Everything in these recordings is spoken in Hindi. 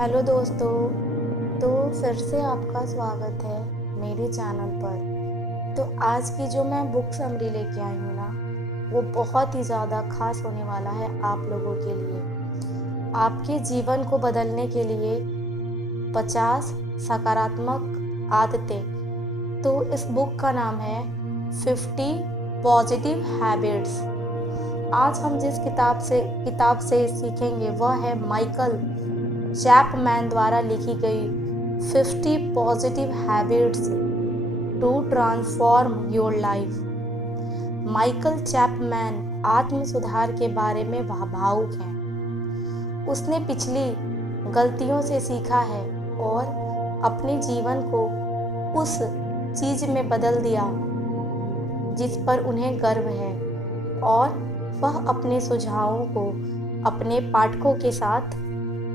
हेलो दोस्तों। तो फिर से आपका स्वागत है मेरे चैनल पर। तो आज की जो मैं बुक समरी लेके आई हूँ ना, वो बहुत ही ज़्यादा खास होने वाला है आप लोगों के लिए, आपके जीवन को बदलने के लिए 50 सकारात्मक आदतें। तो इस बुक का नाम है 50 पॉजिटिव हैबिट्स। आज हम जिस किताब से सीखेंगे वह है माइकल चैपमैन द्वारा लिखी गई 50 positive habits to transform your life. Michael Chapman आत्म सुधार के बारे में भावुक हैं। उसने पिछली गलतियों से सीखा है और अपने जीवन को उस चीज में बदल दिया जिस पर उन्हें गर्व है, और वह अपने सुझावों को अपने पाठकों के साथ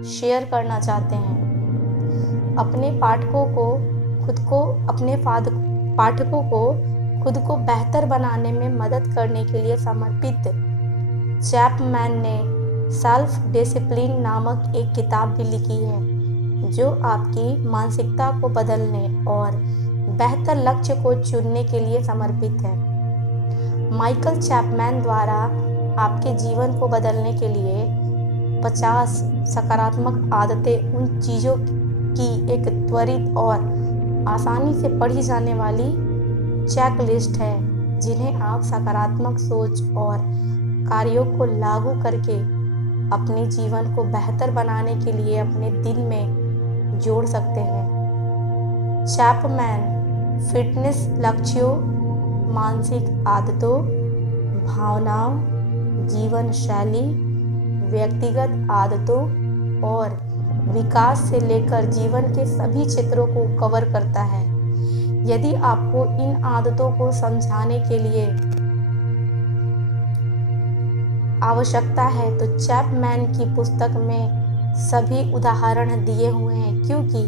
शेयर करना चाहते हैं। अपने पाठकों को खुद को बेहतर बनाने में मदद करने के लिए समर्पित चैपमैन ने सेल्फ डिसिप्लिन नामक एक किताब भी लिखी है, जो आपकी मानसिकता को बदलने और बेहतर लक्ष्य को चुनने के लिए समर्पित है। माइकल चैपमैन द्वारा आपके जीवन को बदलने के लिए 50 सकारात्मक आदतें उन चीज़ों की एक त्वरित और आसानी से पढ़ी जाने वाली चेकलिस्ट है जिन्हें आप सकारात्मक सोच और कार्यों को लागू करके अपने जीवन को बेहतर बनाने के लिए अपने दिन में जोड़ सकते हैं। चैपमैन फिटनेस लक्ष्यों, मानसिक आदतों, भावनाओं, जीवन शैली, व्यक्तिगत आदतों और विकास से लेकर जीवन के सभी क्षेत्रों को कवर करता है। यदि आपको इन आदतों को समझाने के लिए आवश्यकता है तो चैपमैन की पुस्तक में सभी उदाहरण दिए हुए हैं, क्योंकि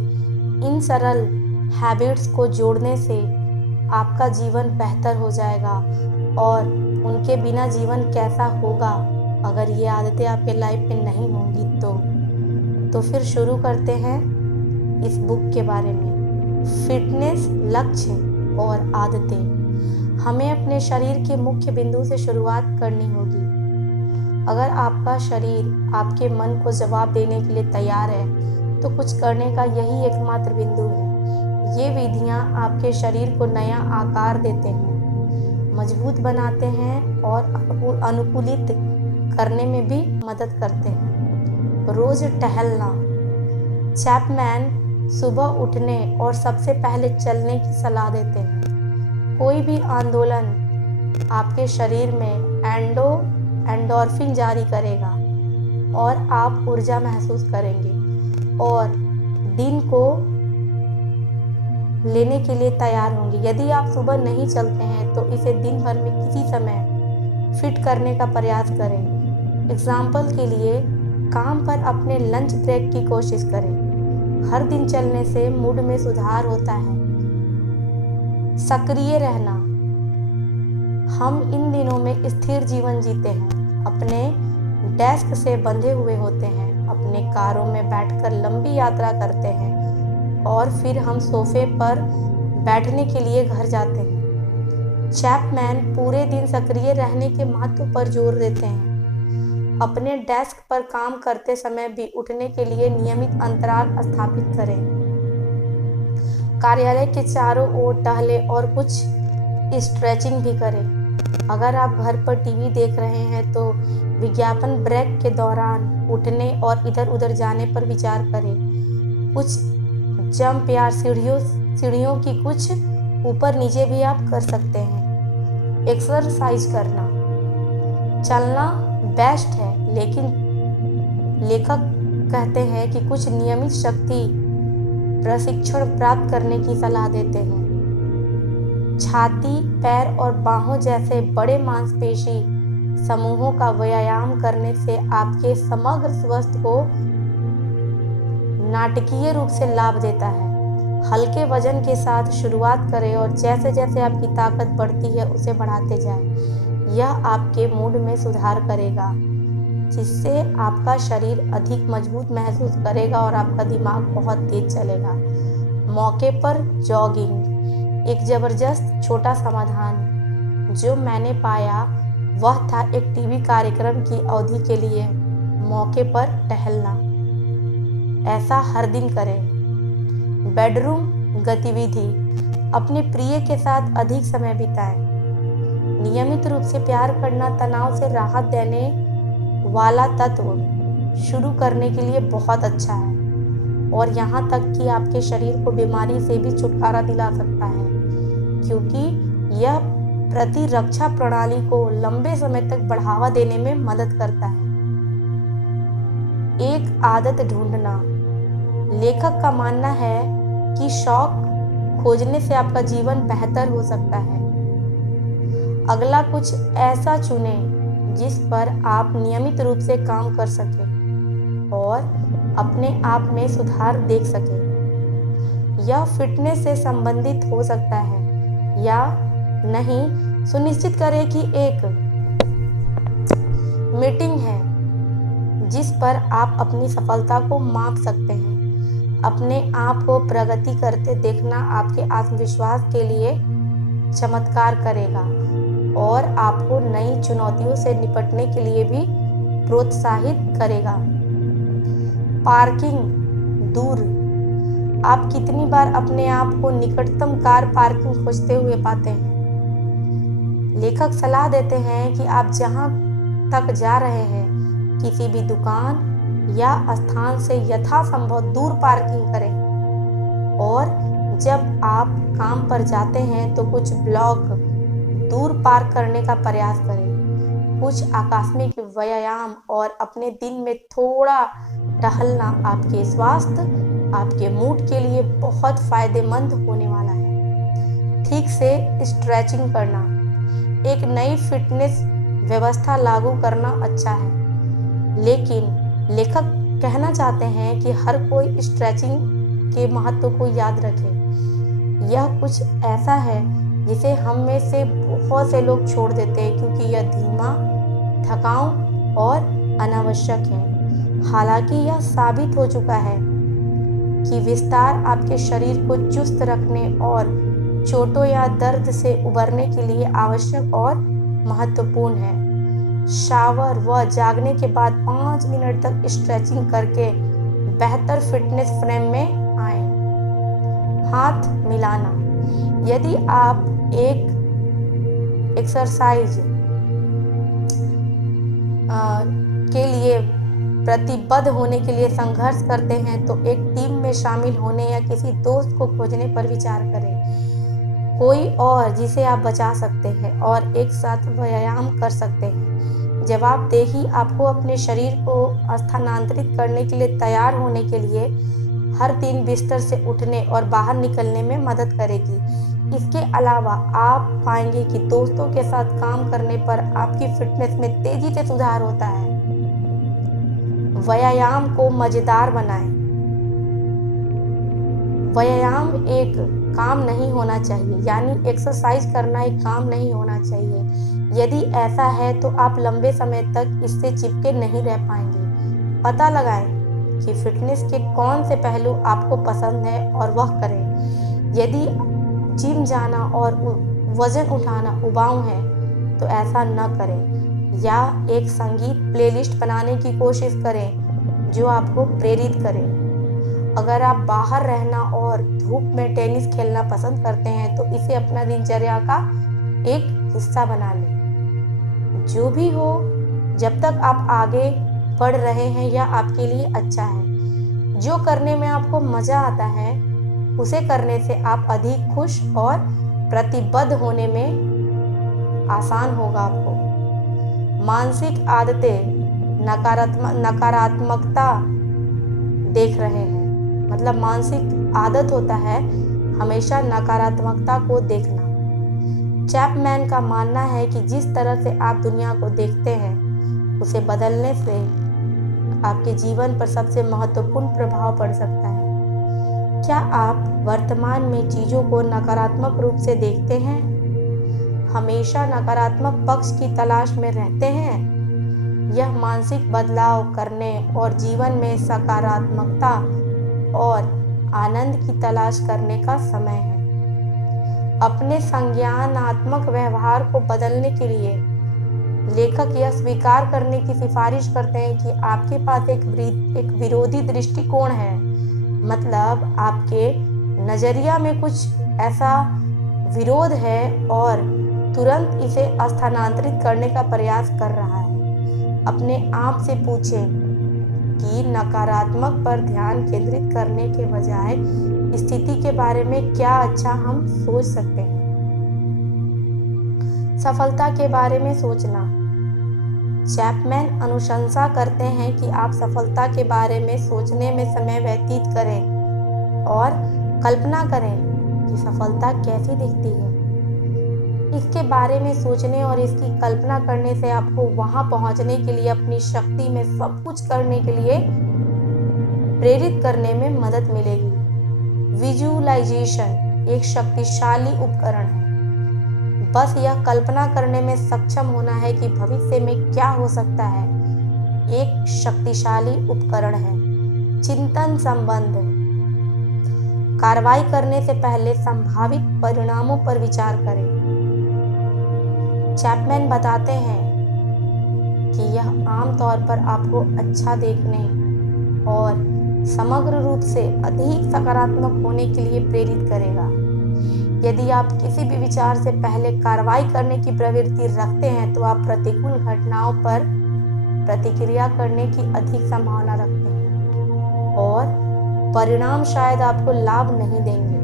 इन सरल हैबिट्स को जोड़ने से आपका जीवन बेहतर हो जाएगा। और उनके बिना जीवन कैसा होगा अगर ये आदतें आपके लाइफ में नहीं होंगी। तो फिर शुरू करते हैं इस बुक के बारे में। फिटनेस लक्ष्य और आदतें। हमें अपने शरीर के मुख्य बिंदु से शुरुआत करनी होगी। अगर आपका शरीर आपके मन को जवाब देने के लिए तैयार है तो कुछ करने का यही एकमात्र बिंदु है। ये विधियाँ आपके शरीर को नया आकार देते हैं, मजबूत बनाते हैं और अनुकूलित करने में भी मदद करते हैं। रोज टहलना। चैपमैन सुबह उठने और सबसे पहले चलने की सलाह देते हैं। कोई भी आंदोलन आपके शरीर में एंडोर्फिन जारी करेगा और आप ऊर्जा महसूस करेंगे और दिन को लेने के लिए तैयार होंगे। यदि आप सुबह नहीं चलते हैं तो इसे दिन भर में किसी समय फिट करने का प्रयास करें। एग्जाम्पल के लिए, काम पर अपने लंच ब्रेक की कोशिश करें। हर दिन चलने से मूड में सुधार होता है। सक्रिय रहना। हम इन दिनों में स्थिर जीवन जीते हैं, अपने डेस्क से बंधे हुए होते हैं, अपने कारों में बैठकर लंबी यात्रा करते हैं और फिर हम सोफे पर बैठने के लिए घर जाते हैं। चैपमैन पूरे दिन सक्रिय रहने के महत्व पर जोर देते हैं। अपने डेस्क पर काम करते समय भी उठने के लिए नियमित अंतराल स्थापित करें। कार्यालय के चारों ओर टहलें और कुछ स्ट्रेचिंग भी करें। अगर आप घर पर टीवी देख रहे हैं तो विज्ञापन ब्रेक के दौरान उठने और इधर उधर जाने पर विचार करें। कुछ जंप या सीढ़ियों की कुछ ऊपर नीचे भी आप कर सकते हैं। एक्सरसाइज करना। चलना बेस्ट है, लेकिन लेखक कहते हैं कि कुछ नियमित शक्ति प्रशिक्षण प्राप्त करने की सलाह देते हैं। छाती, पैर और बाहों जैसे बड़े मांसपेशी समूहों का व्यायाम करने से आपके समग्र स्वास्थ्य को नाटकीय रूप से लाभ देता है। हल्के वजन के साथ शुरुआत करें और जैसे जैसे आपकी ताकत बढ़ती है उसे बढ़ाते जाएं। यह आपके मूड में सुधार करेगा। जिससे आपका शरीर अधिक मजबूत महसूस करेगा और आपका दिमाग बहुत तेज चलेगा। मौके पर जॉगिंग। एक ज़बरदस्त छोटा समाधान जो मैंने पाया वह था एक टीवी कार्यक्रम की अवधि के लिए मौके पर टहलना। ऐसा हर दिन करें। बेडरूम गतिविधि। अपने प्रिय के साथ अधिक समय बिताएं। नियमित रूप से प्यार करना तनाव से राहत देने वाला तत्व शुरू करने के लिए बहुत अच्छा है और यहाँ तक कि आपके शरीर को बीमारी से भी छुटकारा दिला सकता है, क्योंकि यह प्रतिरक्षा प्रणाली को लंबे समय तक बढ़ावा देने में मदद करता है। एक आदत ढूंढना। लेखक का मानना है कि शौक खोजने से आपका जीवन बेहतर हो सकता है। अगला कुछ ऐसा चुनें जिस पर आप नियमित रूप से काम कर सकें और अपने आप में सुधार देख सकें। यह फिटनेस से संबंधित हो सकता है या नहीं। सुनिश्चित करें कि एक मीटिंग है जिस पर आप अपनी सफलता को माप सकते हैं। अपने आप को प्रगति करते देखना आपके आत्मविश्वास के लिए चमत्कार करेगा और आपको नई चुनौतियों से निपटने के लिए भी प्रोत्साहित करेगा। पार्किंग दूर। आप कितनी बार अपने आप को निकटतम कार पार्किंग खोजते हुए पाते हैं? लेखक सलाह देते हैं कि आप जहां तक जा रहे हैं किसी भी दुकान या स्थान से यथासंभव दूर पार्किंग करें और जब आप काम पर जाते हैं तो कुछ ब्लॉक दूर पार्क करने का प्रयास करें। कुछ आकस्मिक व्यायाम और अपने दिन में थोड़ा टहलना आपके स्वास्थ्य, आपके मूड के लिए बहुत फायदेमंद होने वाला है। ठीक से स्ट्रेचिंग करना। एक नई फिटनेस व्यवस्था लागू करना अच्छा है, लेकिन लेखक कहना चाहते हैं कि हर कोई स्ट्रेचिंग के महत्व को याद रखे। यह कुछ ऐसा है जिसे हम में से बहुत से लोग छोड़ देते हैं क्योंकि यह धीमा, थकाऊ और अनावश्यक है। हालांकि यह साबित हो चुका है कि विस्तार आपके शरीर को चुस्त रखने और चोटों या दर्द से उबरने के लिए आवश्यक और महत्वपूर्ण है। शावर व जागने के बाद 5 मिनट तक स्ट्रेचिंग करके बेहतर फिटनेस फ्रेम में आए। हाथ मिलाना। यदि आप एक एक्सरसाइज के लिए प्रतिबद्ध होने के लिए संघर्ष करते हैं तो एक टीम में शामिल होने या किसी दोस्त को खोजने पर विचार करें, कोई और जिसे आप बचा सकते हैं और एक साथ व्यायाम कर सकते हैं। जवाबदेही आपको अपने शरीर को स्थानांतरित करने के लिए तैयार होने के लिए हर दिन बिस्तर से उठने और बाहर निकलने में मदद करेगी। इसके अलावा आप पाएंगे कि दोस्तों के साथ काम करने पर आपकी फिटनेस में तेजी से सुधार होता है। व्यायाम को मजेदार बनाएं। व्यायाम एक काम नहीं होना चाहिए, यानी एक्सरसाइज करना एक काम नहीं होना चाहिए। यदि ऐसा है तो आप लंबे समय तक इससे चिपके नहीं रह पाएंगे। पता लगाएं कि फिटनेस के कौन से पहलू आपको पसंद है और वह करें। यदि जिम जाना और वजन उठाना उबाऊ है तो ऐसा न करें, या एक संगीत प्लेलिस्ट बनाने की कोशिश करें जो आपको प्रेरित करे। अगर आप बाहर रहना और धूप में टेनिस खेलना पसंद करते हैं तो इसे अपना दिनचर्या का एक हिस्सा बना लें। जो भी हो, जब तक आप आगे बढ़ रहे हैं यह आपके लिए अच्छा है। जो करने में आपको मजा आता है उसे करने से आप अधिक खुश और प्रतिबद्ध होने में आसान होगा आपको। मानसिक आदतें नकारात्मकता देख रहे हैं, मतलब मानसिक आदत होता है हमेशा नकारात्मकता को देखना। चैपमैन का मानना है कि जिस तरह से आप दुनिया को देखते हैं उसे बदलने से आपके जीवन पर सबसे महत्वपूर्ण प्रभाव पड़ सकता है। क्या आप वर्तमान में चीज़ों को नकारात्मक रूप से देखते हैं? हमेशा नकारात्मक पक्ष की तलाश में रहते हैं? यह मानसिक बदलाव करने और जीवन में सकारात्मकता और आनंद की तलाश करने का समय है। अपने संज्ञानात्मक व्यवहार को बदलने के लिए लेखक यह स्वीकार करने की सिफारिश करते हैं कि आपके पास एक विरोधी दृष्टिकोण है, मतलब आपके नजरिया में कुछ ऐसा विरोध है और तुरंत इसे स्थानांतरित करने का प्रयास कर रहा है। अपने आप से पूछें कि नकारात्मक पर ध्यान केंद्रित करने के बजाय स्थिति के बारे में क्या अच्छा हम सोच सकते हैं। सफलता के बारे में सोचना। चैपमैन अनुशंसा करते हैं कि आप सफलता के बारे में सोचने में समय व्यतीत करें और कल्पना करें कि सफलता कैसी दिखती है। इसके बारे में सोचने और इसकी कल्पना करने से आपको वहां पहुंचने के लिए अपनी शक्ति में सब कुछ करने के लिए प्रेरित करने में मदद मिलेगी। विजुअलाइजेशन एक शक्तिशाली उपकरण है। बस यह कल्पना करने में सक्षम होना है कि भविष्य में क्या हो सकता है, एक शक्तिशाली उपकरण है। चिंतन संबंध कार्रवाई करने से पहले संभावित परिणामों पर विचार करें। चैपमैन बताते हैं कि यह आमतौर पर आपको अच्छा देखने और समग्र रूप से अधिक सकारात्मक होने के लिए प्रेरित करेगा। यदि आप किसी भी विचार से पहले कार्रवाई करने की प्रवृत्ति रखते हैं तो आप प्रतिकूल घटनाओं पर प्रतिक्रिया करने की अधिक संभावना रखते हैं और परिणाम शायद आपको लाभ नहीं देंगे।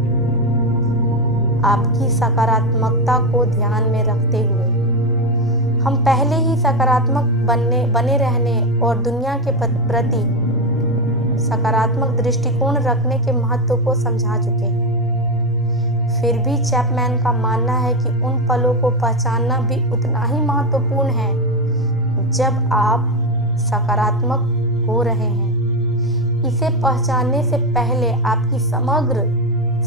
आपकी सकारात्मकता को ध्यान में रखते हुए हम पहले ही सकारात्मक बने रहने और दुनिया के प्रति सकारात्मक दृष्टिकोण रखने के महत्व को समझा चुके हैं। फिर भी चैपमैन का मानना है कि उन पलों को पहचानना भी उतना ही महत्वपूर्ण है जब आप सकारात्मक हो रहे हैं। इसे पहचानने से पहले आपकी समग्र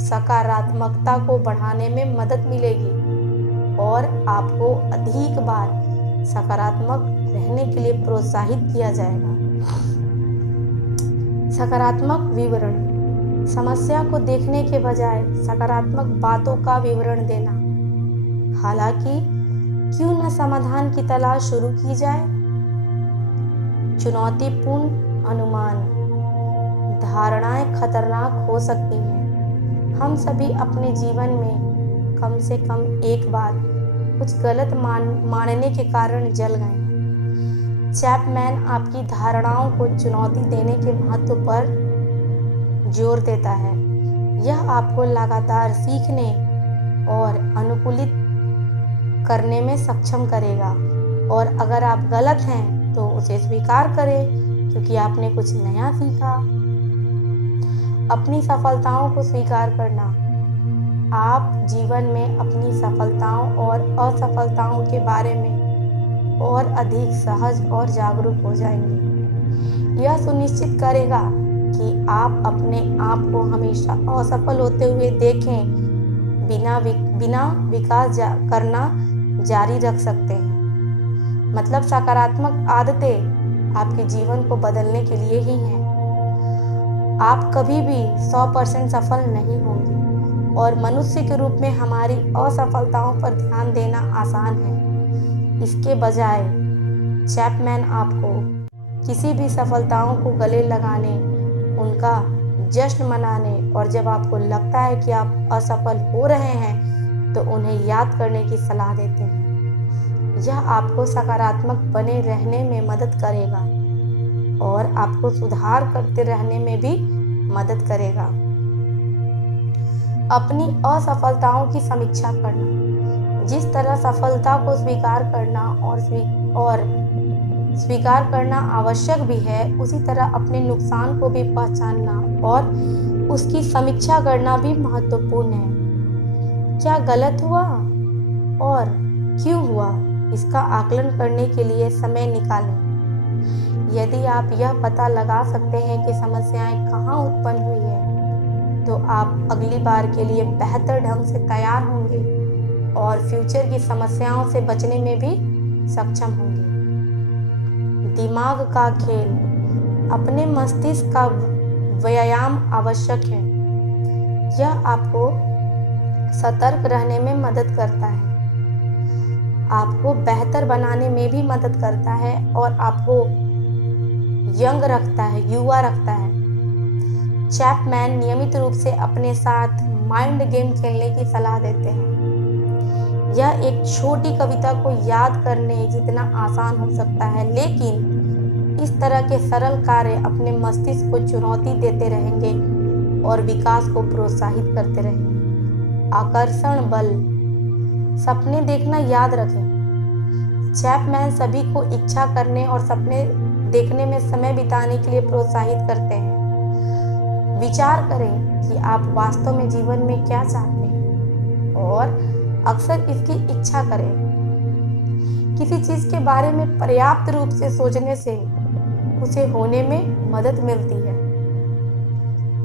सकारात्मकता को बढ़ाने में मदद मिलेगी और आपको अधिक बार सकारात्मक रहने के लिए प्रोत्साहित किया जाएगा। सकारात्मक विवरण समस्या को देखने के बजाय सकारात्मक बातों का विवरण देना। हालांकि क्यों न समाधान की तलाश शुरू की जाए। चुनौतीपूर्ण अनुमान धारणाएं खतरनाक हो सकती हैं। हम सभी अपने जीवन में कम से कम एक बार कुछ गलत मानने के कारण जल गए। चैपमैन आपकी धारणाओं को चुनौती देने के महत्व पर जोर देता है। यह आपको लगातार सीखने और अनुकूलित करने में सक्षम करेगा और अगर आप गलत हैं तो उसे स्वीकार करें क्योंकि आपने कुछ नया सीखा। अपनी सफलताओं को स्वीकार करना। आप जीवन में अपनी सफलताओं और असफलताओं के बारे में और अधिक सहज और जागरूक हो जाएंगे। यह सुनिश्चित करेगा कि आप अपने आप को हमेशा असफल होते हुए देखें बिना विकास करना जारी रख सकते हैं। मतलब सकारात्मक आदतें आपके जीवन को बदलने के लिए ही हैं। आप कभी भी 100% सफल नहीं होंगे और मनुष्य के रूप में हमारी असफलताओं पर ध्यान देना आसान है। इसके बजाय चैपमैन आपको किसी भी सफलताओं को गले लगाने, उनका जश्न मनाने और जब आपको लगता है कि आप असफल हो रहे हैं तो उन्हें याद करने की सलाह देते हैं। यह आपको सकारात्मक बने रहने में मदद करेगा और आपको सुधार करते रहने में भी मदद करेगा। अपनी असफलताओं की समीक्षा करना। जिस तरह सफलता को स्वीकार करना और स्वीकार करना आवश्यक भी है, उसी तरह अपने नुकसान को भी पहचानना और उसकी समीक्षा करना भी महत्वपूर्ण है। क्या गलत हुआ और क्यों हुआ, इसका आकलन करने के लिए समय निकालें। यदि आप यह पता लगा सकते हैं कि समस्याएं कहाँ उत्पन्न हुई है, तो आप अगली बार के लिए बेहतर ढंग से तैयार होंगे और फ्यूचर की समस्याओं से बचने में भी सक्षम होंगे। दिमाग का खेल, अपने मस्तिष्क का व्यायाम आवश्यक है। यह आपको सतर्क रहने में मदद करता है, आपको बेहतर बनाने में भी मदद करता है और आपको यंग रखता है, युवा रखता है। चैपमैन नियमित रूप से अपने साथ माइंड गेम खेलने की सलाह देते हैं। यह एक छोटी कविता को याद करने जितना आसान हो सकता है, लेकिन इस तरह के सरल कार्य अपने मस्तिष्क को चुनौती देते रहेंगे और विकास को प्रोत्साहित करते रहेंगे। आकर्षण बल, सपने देखना याद रखें। चैपमैन सभी को इच्छा करने और सपने देखने में समय बिताने के लिए प्रोत्साहित करते हैं। विचार करें कि आप वास्तव में जीवन में क्या चाहते हैं और अक्सर इसकी इच्छा करें। किसी चीज के बारे में पर्याप्त रूप से सोचने से उसे होने में मदद मिलती है।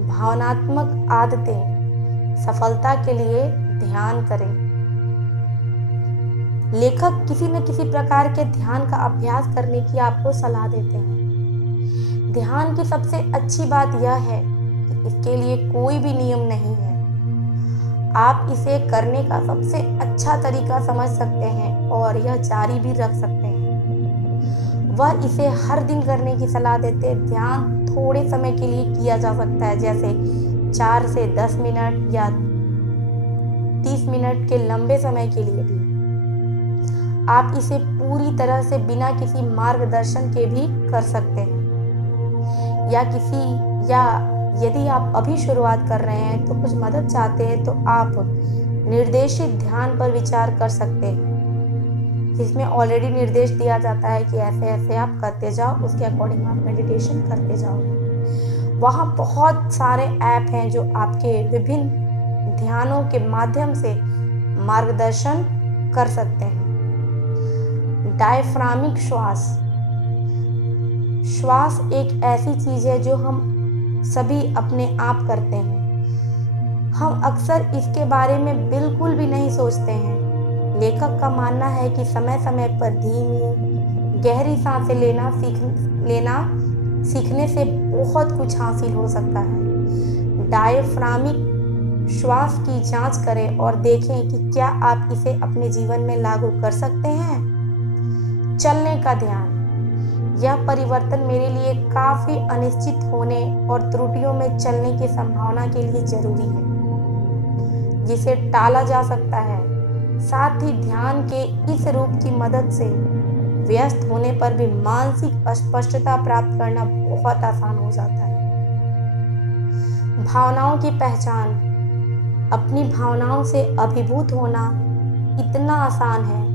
भावनात्मक आदतें, सफलता के लिए ध्यान करें। लेखक किसी न किसी प्रकार के ध्यान का अभ्यास करने की आपको सलाह देते हैं। ध्यान की सबसे अच्छी बात यह है कि इसके लिए कोई भी नियम नहीं है। आप इसे करने का सबसे अच्छा तरीका समझ सकते हैं और यह जारी भी रख सकते हैं। वह इसे हर दिन करने की सलाह देते हैं। ध्यान थोड़े समय के लिए किया जा सकता है, जैसे 4 से 10 मिनट या 30 मिनट के लंबे समय के लिए भी। आप इसे पूरी तरह से बिना किसी मार्गदर्शन के भी कर सकते हैं, या यदि आप अभी शुरुआत कर रहे हैं तो कुछ मदद चाहते हैं तो आप निर्देशित ध्यान पर विचार कर सकते हैं, जिसमें ऑलरेडी निर्देश दिया जाता है कि ऐसे ऐसे आप करते जाओ, उसके अकॉर्डिंग आप मेडिटेशन करते जाओ। वहाँ बहुत सारे ऐप हैं जो आपके विभिन्न ध्यानों के माध्यम से मार्गदर्शन कर सकते हैं। डायफ्रामिक श्वास, श्वास एक ऐसी चीज है जो हम सभी अपने आप करते हैं। हम अक्सर इसके बारे में बिल्कुल भी नहीं सोचते हैं। लेखक का मानना है कि समय समय पर धीमी गहरी सांसें लेना सीखने से बहुत कुछ हासिल हो सकता है। डायफ्रामिक श्वास की जांच करें और देखें कि क्या आप इसे अपने जीवन में लागू कर सकते हैं। चलने का ध्यान, यह परिवर्तन मेरे लिए काफी अनिश्चित होने और त्रुटियों में चलने की संभावना के लिए जरूरी है, जिसे टाला जा सकता है। साथ ही ध्यान के इस रूप की मदद से व्यस्त होने पर भी मानसिक स्पष्टता प्राप्त करना बहुत आसान हो जाता है। भावनाओं की पहचान, अपनी भावनाओं से अभिभूत होना इतना आसान है।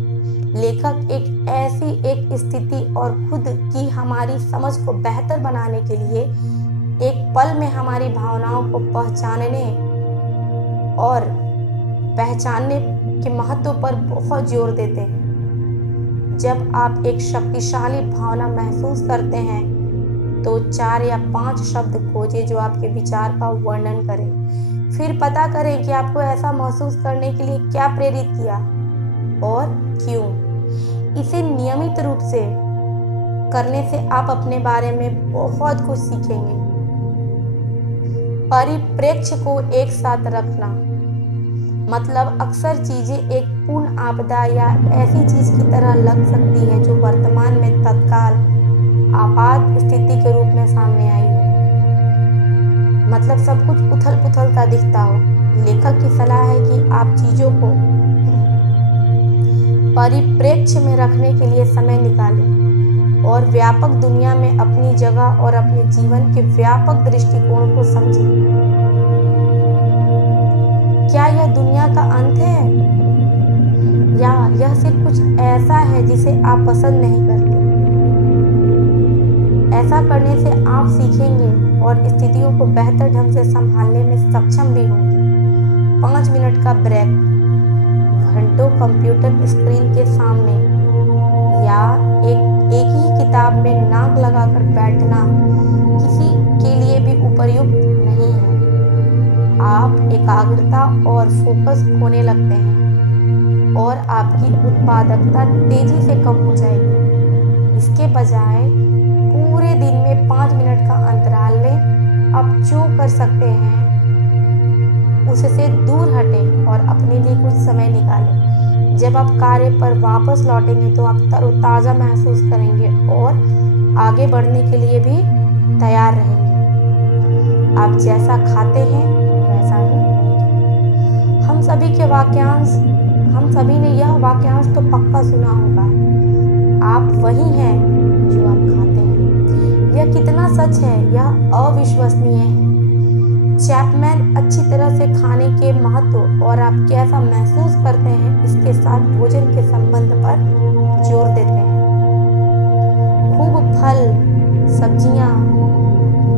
लेखक एक स्थिति और खुद की हमारी समझ को बेहतर बनाने के लिए एक पल में हमारी भावनाओं को पहचानने के महत्व पर बहुत जोर देते हैं। जब आप एक शक्तिशाली भावना महसूस करते हैं तो 4 या 5 शब्द खोजें जो आपके विचार का वर्णन करें। फिर पता करें कि आपको ऐसा महसूस करने के लिए क्या प्रेरित किया और क्यों। इसे नियमित रूप से करने से आप अपने बारे में बहुत कुछ सीखेंगे। परिप्रेक्ष्य को एक साथ रखना, मतलब अक्सर चीजें एक पूर्ण आपदा या ऐसी चीज की तरह लग सकती है जो वर्तमान में तत्काल आपात स्थिति के रूप में सामने आई हो। मतलब सब कुछ उथल पुथल सा दिखता हो। लेखक की सलाह है कि आप चीजों को परिप्रेक्ष्य में रखने के लिए समय निकालें और व्यापक दुनिया में अपनी जगह और अपने जीवन के व्यापक दृष्टिकोण को समझें। क्या यह दुनिया का अंत है या यह सिर्फ कुछ ऐसा है जिसे आप पसंद नहीं करते? ऐसा करने से आप सीखेंगे और स्थितियों को बेहतर ढंग से संभालने में सक्षम भी होंगे। 5 मिनट का ब्रेक, घंटों कंप्यूटर स्क्रीन के सामने या एक ही किताब में नाक लगाकर बैठना किसी के लिए भी उपयुक्त नहीं है। आप एकाग्रता और फोकस खोने लगते हैं और आपकी उत्पादकता तेजी से कम हो जाएगी। इसके बजाय पूरे दिन में 5 मिनट का अंतराल लें। आप जो कर सकते हैं उससे दूर हटें और अपने लिए कुछ समय निकालें। जब आप कार्य पर वापस लौटेंगे तो आप तरोताज़ा महसूस करेंगे और आगे बढ़ने के लिए भी तैयार रहेंगे। आप जैसा खाते हैं वैसा ही होंगे। हम सभी ने यह वाक्यांश तो पक्का सुना होगा, आप वही हैं जो आप खाते हैं। यह कितना सच है, यह अविश्वसनीय है। चैपमैन अच्छी तरह से खाने के महत्व और आप कैसा महसूस करते हैं इसके साथ भोजन के संबंध पर जोर देते हैं। खूब फल, सब्जियां,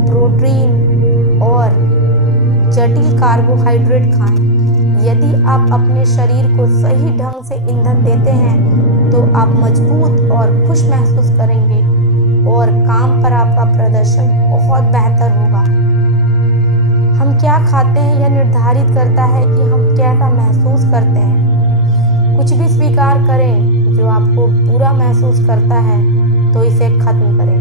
प्रोटीन और जटिल कार्बोहाइड्रेट खाएं। यदि आप अपने शरीर को सही ढंग से ईंधन देते हैं तो आप मजबूत और खुश महसूस करेंगे और काम पर आपका प्रदर्शन बहुत बेहतर होगा। हम क्या खाते हैं यह निर्धारित करता है कि हम कैसा महसूस करते हैं। कुछ भी स्वीकार करें जो आपको बुरा महसूस करता है तो इसे खत्म करें।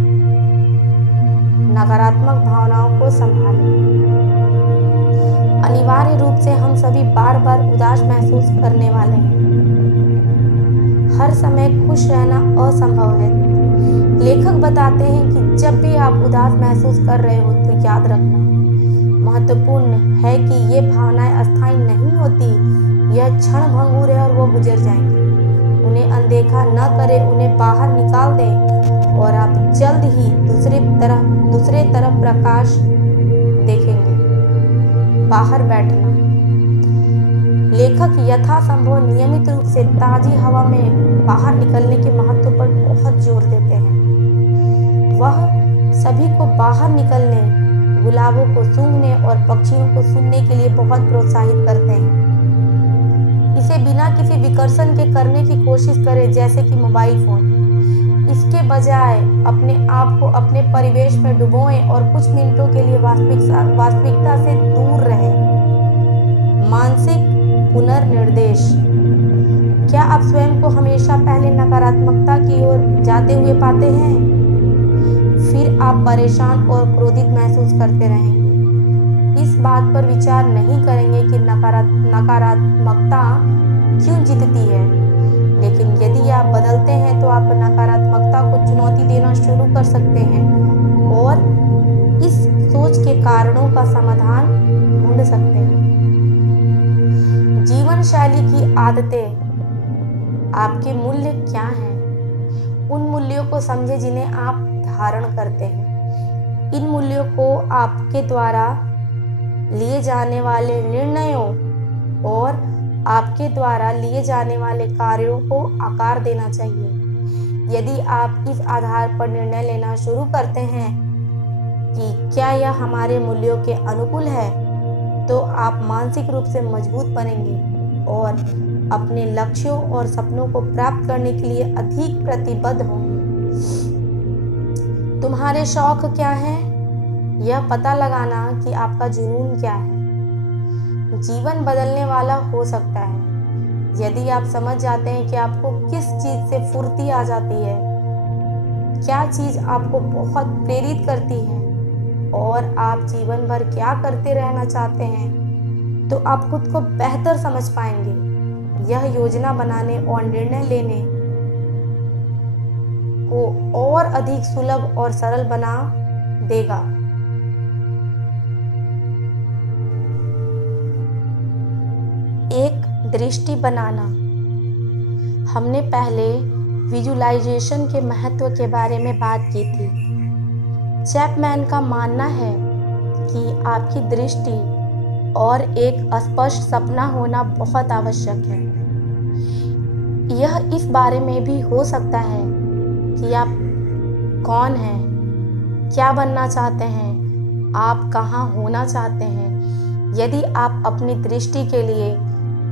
नकारात्मक भावनाओं को संभालें। अनिवार्य रूप से हम सभी बार बार उदास महसूस करने वाले हैं। हर समय खुश रहना असंभव है। लेखक बताते हैं कि जब भी आप उदास महसूस कर रहे हो तो याद रखना महत्वपूर्ण है कि ये भावनाएं अस्थायी नहीं होती। यह क्षण भंगुर है और वो गुजर जाएंगी। उन्हें अनदेखा न करें, उन्हें बाहर निकाल दें और आप जल्द ही दूसरे तरफ प्रकाश देखेंगे। बाहर बैठना। लेखक यथासंभव नियमित रूप से ताजी हवा में बाहर निकलने के महत्व पर बहुत जोर देते हैं। वह सभी को बाहर निकलने, गुलाबों को सूंघने और पक्षियों को सुनने के लिए बहुत प्रोत्साहित करते हैं। इसे बिना किसी विकर्षण के करने की कोशिश करें, जैसे कि मोबाइल फोन। इसके बजाय अपने आप को अपने परिवेश में डुबोएं और कुछ मिनटों के लिए वास्तविकता से दूर रहें। मानसिक पुनर्निर्देश। क्या आप स्वयं को हमेशा पहले नकारात्मकता की ओर जाते हुए पाते हैं? फिर आप परेशान और क्रोधित महसूस करते रहेंगे। इस बात पर विचार नहीं करेंगे कि नकारात्मकता क्यों जीतती है। लेकिन यदि आप बदलते हैं तो आप नकारात्मकता को चुनौती देना शुरू कर सकते हैं और इस सोच के कारणों का समाधान ढूंढ सकते हैं। जीवन शैली की आदतें। आपके मूल्य क्या हैं? उन मूल्यों को समझें जिन्हें आप धारण करते हैं। इन मूल्यों को आपके द्वारा लिए जाने वाले निर्णयों और आपके द्वारा लिए जाने वाले कार्यों को आकार देना चाहिए। यदि आप इस आधार पर निर्णय लेना शुरू करते हैं कि क्या यह हमारे मूल्यों के अनुकूल है, तो आप मानसिक रूप से मजबूत बनेंगे और अपने लक्ष्यों और सपनों को प्राप्त करने के लिए अधिक प्रतिबद्ध होंगे। तुम्हारे शौक क्या हैं? यह पता लगाना कि आपका जुनून क्या है, जीवन बदलने वाला हो सकता है। यदि आप समझ जाते हैं कि आपको किस चीज से फुर्ती आ जाती है, क्या चीज आपको बहुत प्रेरित करती है और आप जीवन भर क्या करते रहना चाहते हैं, तो आप खुद को बेहतर समझ पाएंगे। यह योजना बनाने और निर्णय लेने को और अधिक सुलभ और सरल बना देगा। एक दृष्टि बनाना। हमने पहले विजुअलाइजेशन के महत्व के बारे में बात की थी। चैपमैन का मानना है कि आपकी दृष्टि और एक स्पष्ट सपना होना बहुत आवश्यक है। यह इस बारे में भी हो सकता है कि आप कौन हैं, क्या बनना चाहते हैं, आप कहाँ होना चाहते हैं। यदि आप अपनी दृष्टि के लिए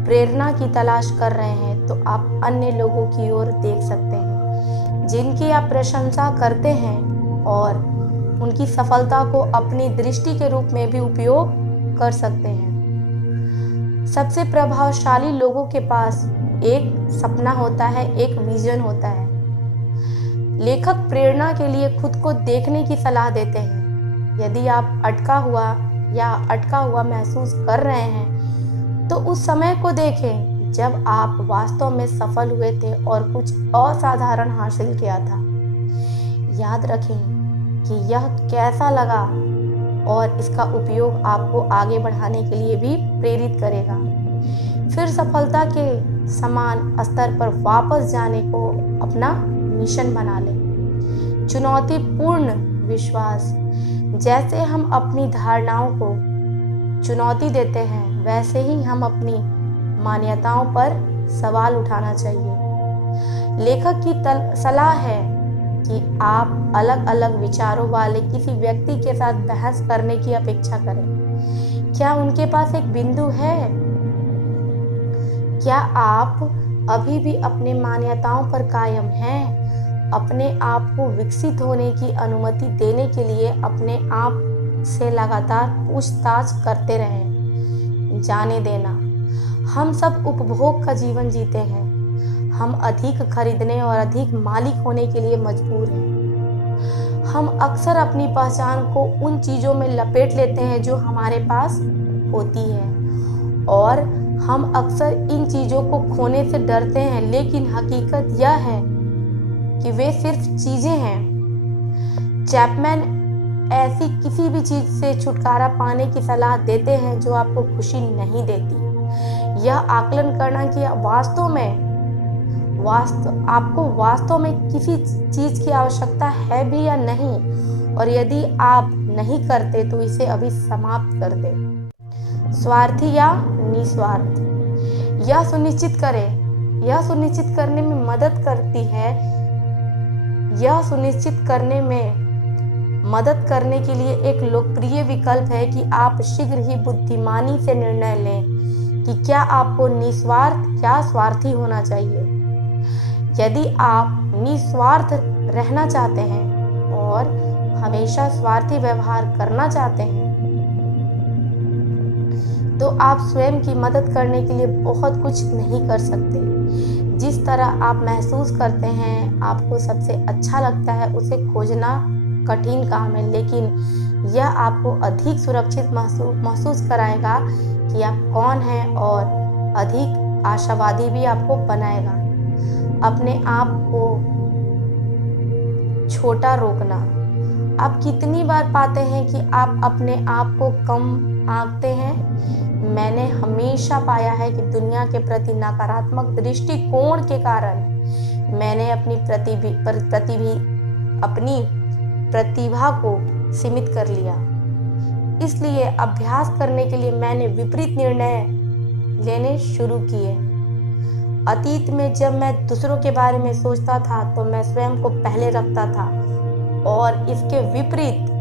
प्रेरणा की तलाश कर रहे हैं तो आप अन्य लोगों की ओर देख सकते हैं जिनकी आप प्रशंसा करते हैं और उनकी सफलता को अपनी दृष्टि के रूप में भी उपयोग कर सकते हैं। सबसे प्रभावशाली लोगों के पास एक सपना होता है, एक विजन होता है। लेखक प्रेरणा के लिए खुद को देखने की सलाह देते हैं। यदि आप अटका हुआ महसूस कर रहे हैं तो उस समय को देखें जब आप वास्तव में सफल हुए थे और कुछ असाधारण हासिल किया था। याद रखें कि यह कैसा लगा और इसका उपयोग आपको आगे बढ़ाने के लिए भी प्रेरित करेगा। फिर सफलता के समान स्तर पर वापस जाने को अपना मिशन बना लें। चुनौतीपूर्ण विश्वास। जैसे हम अपनी धारणाओं को चुनौती देते हैं, वैसे ही हम अपनी मान्यताओं पर सवाल उठाना चाहिए। लेखक की सलाह है कि आप अलग अलग विचारों वाले किसी व्यक्ति के साथ बहस करने की अपेक्षा करें। क्या उनके पास एक बिंदु है? क्या आप अभी भी अपनी मान्यताओं पर कायम हैं? अपने आप को विकसित होने की अनुमति देने के लिए अपने आप से लगातार पूछताछ करते रहें। जाने देना। हम सब उपभोग का जीवन जीते हैं। हम अधिक खरीदने और अधिक मालिक होने के लिए मजबूर हैं। हम अक्सर अपनी पहचान को उन चीज़ों में लपेट लेते हैं जो हमारे पास होती हैं, और हम अक्सर इन चीज़ों को खोने से डरते हैं, लेकिन हकीकत यह है कि वे सिर्फ चीज़ें हैं। चैपमैन ऐसी किसी भी चीज़ से छुटकारा पाने की सलाह देते हैं जो आपको खुशी नहीं देती। यह आकलन करना कि आपको वास्तव में किसी चीज़ की आवश्यकता है भी या नहीं, और यदि आप नहीं करते तो इसे अभी समाप्त कर दें। स्वार्थी या निस्वार्थ। यह सुनिश्चित करने में मदद करने के लिए एक लोकप्रिय विकल्प है कि आप शीघ्र ही बुद्धिमानी से निर्णय लें कि क्या आपको निस्वार्थ या स्वार्थी होना चाहिए। यदि आप निस्वार्थ रहना चाहते हैं और हमेशा स्वार्थी व्यवहार करना चाहते हैं, तो आप स्वयं की मदद करने के लिए बहुत कुछ नहीं कर सकते। जिस तरह आप महसूस करते हैं आपको सबसे अच्छा लगता है, उसे खोजना कठिन काम है, लेकिन यह आपको अधिक सुरक्षित महसूस कराएगा कि आप कौन हैं, और अधिक आशावादी भी आपको बनाएगा। अपने आप को छोटा रोकना। आप कितनी बार पाते हैं कि आप अपने आप को कम आंकते हैं? मैंने हमेशा पाया है कि दुनिया के प्रति नकारात्मक दृष्टिकोण के कारण मैंने अपनी प्रतिभा को सीमित कर लिया। इसलिए अभ्यास करने के लिए मैंने विपरीत निर्णय लेने शुरू किए। अतीत में जब मैं दूसरों के बारे में सोचता था तो मैं स्वयं को पहले रखता था, और इसके विपरीत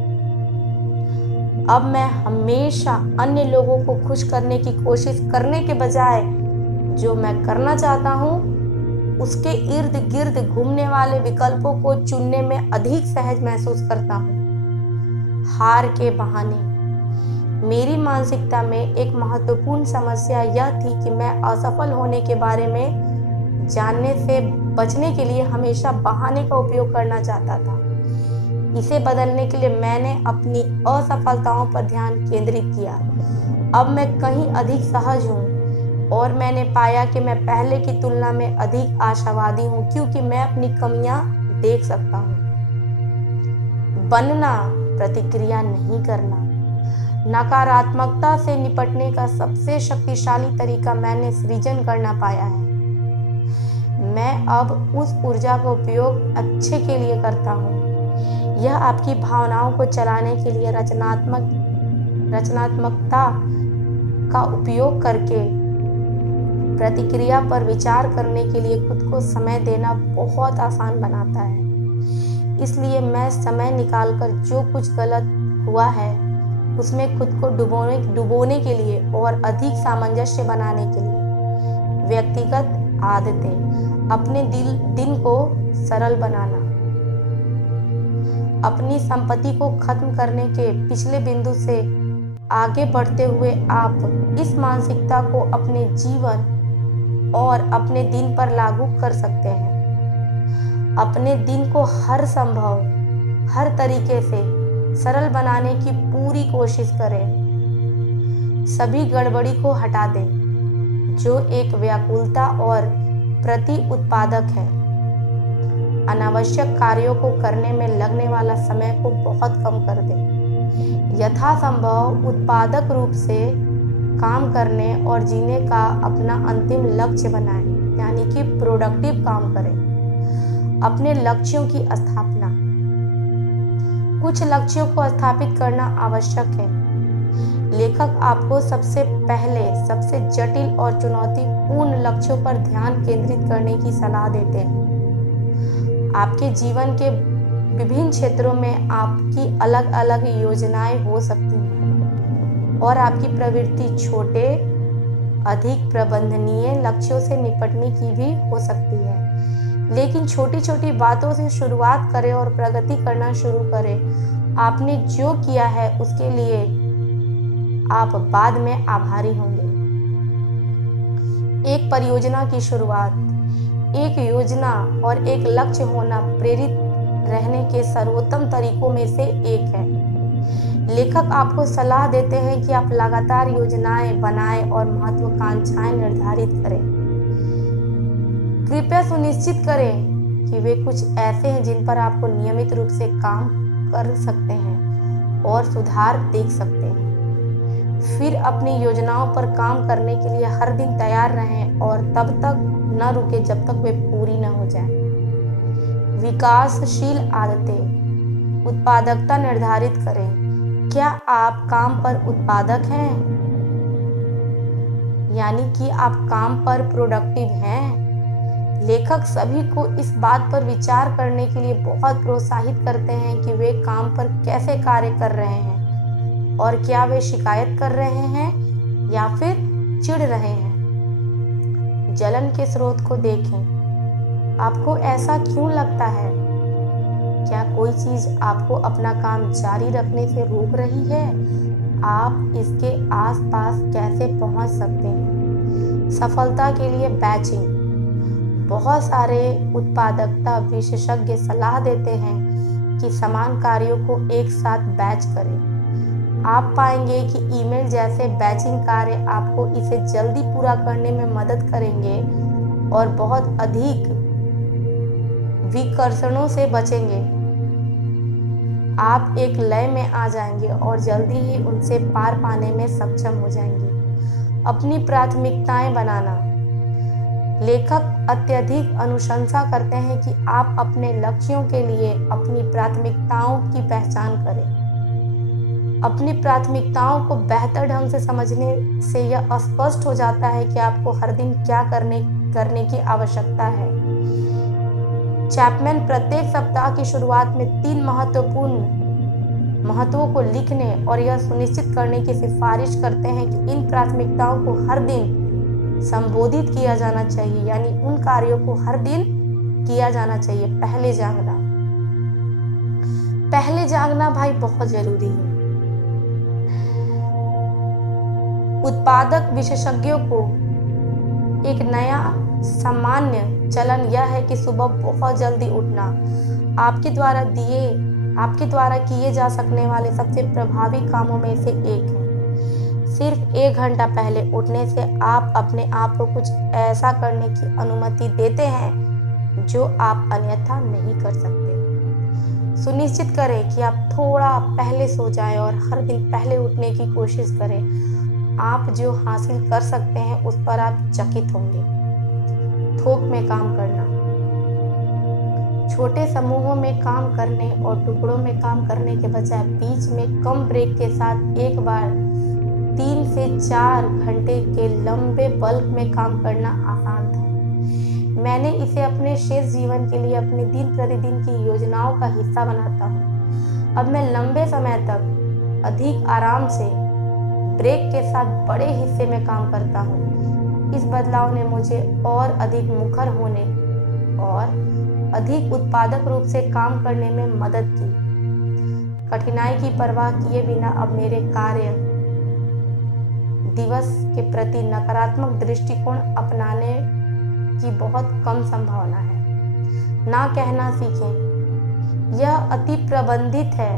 अब मैं हमेशा अन्य लोगों को खुश करने की कोशिश करने के बजाय जो मैं करना चाहता हूँ उसके इर्द गिर्द घूमने वाले विकल्पों को चुनने में अधिक सहज महसूस करता हूँ। हार के बहाने। मेरी मानसिकता में एक महत्वपूर्ण समस्या यह थी कि मैं असफल होने के बारे में जानने से बचने के लिए हमेशा बहाने का उपयोग करना चाहता था। इसे बदलने के लिए मैंने अपनी असफलताओं पर ध्यान केंद्रित किया। अब मैं कहीं अधिक सहज हूँ, और मैंने पाया कि मैं पहले की तुलना में अधिक आशावादी हूँ, क्योंकि मैं अपनी कमियां देख सकता हूँ। बनना, प्रतिक्रिया नहीं करना। नकारात्मकता से निपटने का सबसे शक्तिशाली तरीका मैंने सृजन करना पाया है। मैं अब उस ऊर्जा का उपयोग अच्छे के लिए करता हूँ। यह आपकी भावनाओं को चलाने के लिए रचनात्मकता का उपयोग करके प्रतिक्रिया पर विचार करने के लिए खुद को समय देना बहुत आसान बनाता है। इसलिए मैं समय निकालकर जो कुछ गलत हुआ है उसमें खुद को डुबोने के लिए और अधिक सामंजस्य बनाने के लिए व्यक्तिगत आदतें, अपने दिन को सरल बनाना, अपनी संपत्ति को खत्म करने के पिछले बिंदु से आगे बढ़ते हुए आप इस मानसिकता को अपने जीवन और अपने दिन पर लागू कर सकते हैं। अपने दिन को हर तरीके से सरल बनाने की पूरी कोशिश करें। सभी गड़बड़ी को हटा दें जो एक व्याकुलता और प्रति उत्पादक है। अनावश्यक कार्यों को करने में लगने वाला समय को बहुत कम कर दें। यथासंभव उत्पादक रूप से काम करने और जीने का अपना अंतिम लक्ष्य बनाएं, यानी कि प्रोडक्टिव काम करें। अपने लक्ष्यों की स्थापना। कुछ लक्ष्यों को स्थापित करना आवश्यक है। लेखक आपको सबसे जटिल और चुनौतीपूर्ण लक्ष्यों पर ध्यान केंद्रित करने की सलाह देते हैं। आपके जीवन के विभिन्न क्षेत्रों में आपकी अलग अलग योजनाएं हो सकती हैं और आपकी प्रवृत्ति छोटे, अधिक प्रबंधनीय लक्ष्यों से निपटने की भी हो सकती है। लेकिन छोटी छोटी बातों से शुरुआत करें और प्रगति करना शुरू करें। आपने जो किया है उसके लिए आप बाद में आभारी होंगे। एक परियोजना की शुरुआत। एक योजना और एक लक्ष्य होना प्रेरित रहने के सर्वोत्तम तरीकों में से एक है। लेखक आपको सलाह देते हैं कि आप लगातार योजनाएं बनाएं और महत्वाकांक्षाएं निर्धारित करें। कृपया सुनिश्चित करें कि वे कुछ ऐसे हैं जिन पर आपको नियमित रूप से काम कर सकते हैं और सुधार देख सकते हैं। फिर अपनी योजनाओं पर काम करने के लिए हर दिन तैयार रहें और तब तक न रुके जब तक वे पूरी न हो जाएं। विकासशील आदतें। उत्पादकता निर्धारित करें। क्या आप काम पर उत्पादक हैं? यानी कि आप काम पर प्रोडक्टिव हैं? लेखक सभी को इस बात पर विचार करने के लिए बहुत प्रोत्साहित करते हैं कि वे काम पर कैसे कार्य कर रहे हैं और क्या वे शिकायत कर रहे हैं या फिर चिढ़ रहे हैं। जलन के स्रोत को देखें। आपको ऐसा क्यों लगता है? क्या कोई चीज आपको अपना काम जारी रखने से रोक रही है? आप इसके आसपास कैसे पहुंच सकते हैं? सफलता के लिए बैचिंग। बहुत सारे उत्पादकता विशेषज्ञ सलाह देते हैं कि समान कार्यों को एक साथ बैच करें। आप पाएंगे कि ईमेल जैसे बैचिंग कार्य आपको इसे जल्दी पूरा करने में मदद करेंगे और बहुत अधिक विकर्षणों से बचेंगे। आप एक लय में आ जाएंगे और जल्दी ही उनसे पार पाने में सक्षम हो जाएंगे। अपनी प्राथमिकताएं बनाना। लेखक अत्यधिक अनुशंसा करते हैं कि आप अपने लक्ष्यों के लिए अपनी प्राथमिकताओं की पहचान करें। अपनी प्राथमिकताओं को बेहतर ढंग से समझने से यह स्पष्ट हो जाता है कि आपको हर दिन क्या करने की आवश्यकता है। चैपमैन प्रत्येक सप्ताह की शुरुआत में 3 महत्वपूर्ण महत्वों को लिखने और यह सुनिश्चित करने की सिफारिश करते हैं कि इन प्राथमिकताओं को हर दिन संबोधित किया जाना चाहिए, यानी उन कार्यों को हर दिन किया जाना चाहिए। पहले जागना भाई बहुत जरूरी है। उत्पादक विशेषज्ञों को एक नया सामान्य चलन यह है कि सुबह बहुत जल्दी उठना आपके द्वारा किए जा सकने वाले सबसे प्रभावी कामों में से एक है। सिर्फ 1 घंटा पहले उठने से आप अपने आप को कुछ ऐसा करने की अनुमति देते हैं जो आप अन्यथा नहीं कर सकते। सुनिश्चित करें कि आप थोड़ा पहले सो जाएं और हर दिन पहले उठने की कोशिश करें। आप जो हासिल कर सकते हैं उस पर आप चकित होंगे। थोक में काम करना। छोटे समूहों में काम करने और टुकड़ों में काम करने के बजाय बीच में कम ब्रेक के साथ एक बार 3 से 4 घंटे के लंबे बल्क में काम करना आसान था। मैंने इसे अपने शेष जीवन के लिए अपने दिन प्रतिदिन की योजनाओं का हिस्सा बनाता हूँ। अब मैं लंबे समय तक अधिक आराम से ब्रेक के साथ बड़े हिस्से में काम करता हूँ। इस बदलाव ने मुझे और अधिक मुखर होने और अधिक उत्पादक रूप से काम करने में मदद की। कठिनाई की परवाह किए बिना अब मेरे कार्य दिवस के प्रति नकारात्मक दृष्टिकोण अपनाने की बहुत कम संभावना है। ना कहना सीखें। यह अति प्रबंधित है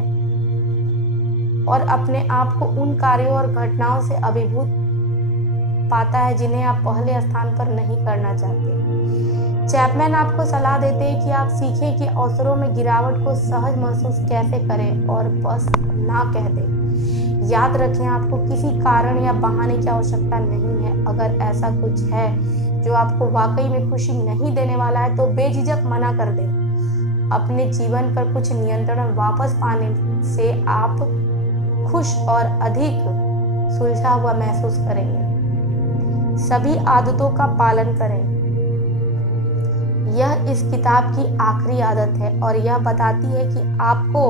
और अपने आप को उन कार्यों और घटनाओं से अभिभूत पाता है जिन्हें आप पहले स्थान पर नहीं करना चाहते। चैपमैन आपको सलाह देते हैं कि आप सीखें कि अवसरों में गिरावट को सहज महसूस कैसे करें और बस ना कह दें। याद रखें, आपको किसी कारण या बहाने की आवश्यकता नहीं है। अगर ऐसा कुछ है जो आपको वाकई में खुशी नहीं देने वाला है तो बेझिझक मना कर दें। अपने जीवन पर कुछ नियंत्रण वापस पाने से आप खुश और अधिक सुलझा हुआ महसूस करेंगे। सभी आदतों का पालन करें। यह इस किताब की आखिरी आदत है और यह बताती है कि आपको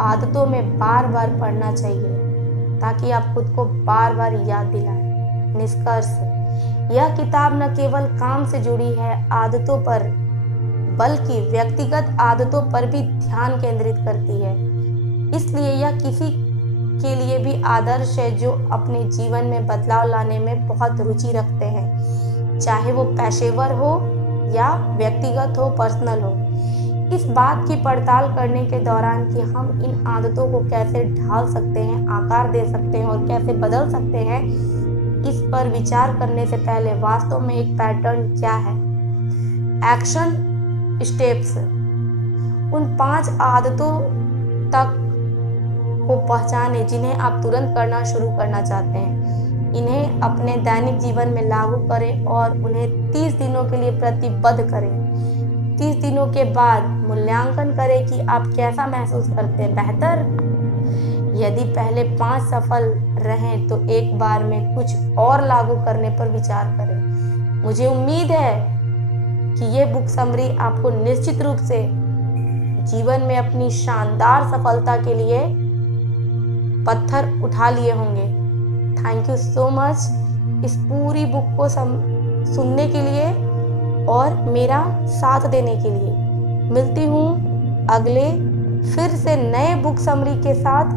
आदतों में बार बार पढ़ना चाहिए ताकि आप खुद को बार बार याद दिलाएं। निष्कर्ष, यह किताब न केवल काम से जुड़ी है आदतों पर बल्कि व्यक्तिगत आदतों पर भी ध्यान केंद्रित करती है। इसलिए यह किसी के लिए भी आदर्श है जो अपने जीवन में बदलाव लाने में बहुत रुचि रखते हैं, चाहे वो पेशेवर हो या व्यक्तिगत हो, पर्सनल हो। इस बात की पड़ताल करने के दौरान कि हम इन आदतों को कैसे ढाल सकते हैं, आकार दे सकते हैं और कैसे बदल सकते हैं, इस पर विचार करने से पहले वास्तव में एक पैटर्न क्या है। एक्शन स्टेप्स, उन 5 आदतों तक को पहचाने जिन्हें आप तुरंत करना शुरू करना चाहते हैं। इन्हें अपने दैनिक जीवन में लागू करें और उन्हें 30 दिनों के लिए प्रतिबद्ध करें। 30 दिनों के बाद मूल्यांकन करें कि आप कैसा महसूस करते हैं। बेहतर, यदि पहले 5 सफल रहें तो एक बार में कुछ और लागू करने पर विचार करें। मुझे उम्मीद है कि ये बुक समरी आपको निश्चित रूप से जीवन में अपनी शानदार सफलता के लिए पत्थर उठा लिए होंगे। थैंक यू सो मच इस पूरी बुक को सुनने के लिए और मेरा साथ देने के लिए। मिलती हूँ अगले फिर से नए बुक समरी के साथ।